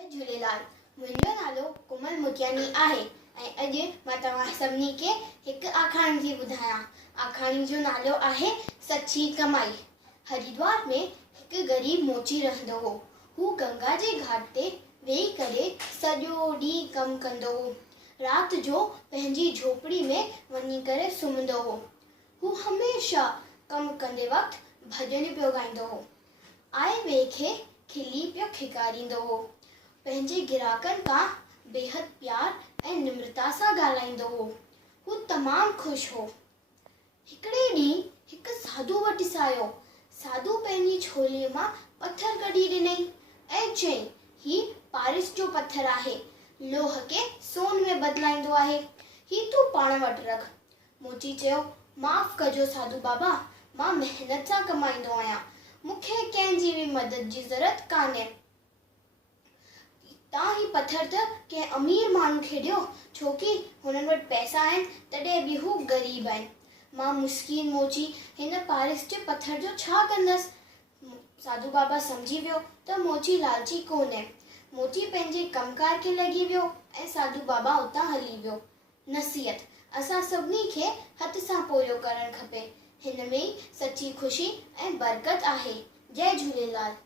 जय झूलेलाल। मुंहिंजो नालो कोमल मुखियानी आहे ऐं अॼु मां तव्हां सभिनी खे हिकु आखाणी थी ॿुधायां। आखाणी जो नालो आहे सची कमाई। हरिद्वार में हिकु ग़रीब मोची रहंदो हो। हू गंगा जे घाट ते वेही करे सॼो ॾींहुं कमु कंदो हो। राति जो पंहिंजी झोपड़ी में वञी करे सुम्हंदो हो। हू हमेशह कमु कंदे वक़्तु भॼन पियो ॻाईंदो हो। आए ॿिए खे खिली पियो खिकारींदो हो। पंहिंजे ग्राहकनि खां बेहद प्यार ऐं निम्रता सां ॻाल्हाईंदो हो। हू तमामु ख़ुशि हो। हिकिड़े ॾींहुं हिकु साधू वटि आयो। साधू पंहिंजी छोलीअ मां पथर कढी ॾिनई ऐं चयईं, ही पारिस जो पथर आहे, लोह खे सोन में बदिलाईंदो आहे, ही तूं पाण वटि रख। मोची चयो, माफ़ कजो साधू बाबा, मां महिनत सां कमाईंदो आहियां, मूंखे कंहिंजी बि मदद जी ज़रूरत कान्हे। तव्हां ही पथर त कंहिं अमीर माण्हू खे ॾियो, छोकी हुननि वटि पैसा आहिनि तॾहिं बि हू ग़रीब आहिनि। मां मुस्किन मोची हिन पारिस जे पथर जो छा कंदसि। साधू बाबा सम्झी वियो त मोची लालची कोन्हे। मोची पंहिंजे कमकार खे लॻी वियो ऐं साधू बाबा उतां हली वियो। नसीहत, असां सभिनी खे हथ सां पोयो करणु खपे। हिन में ई सची ख़ुशी ऐं बरकत आहे। जय झूलेलाल।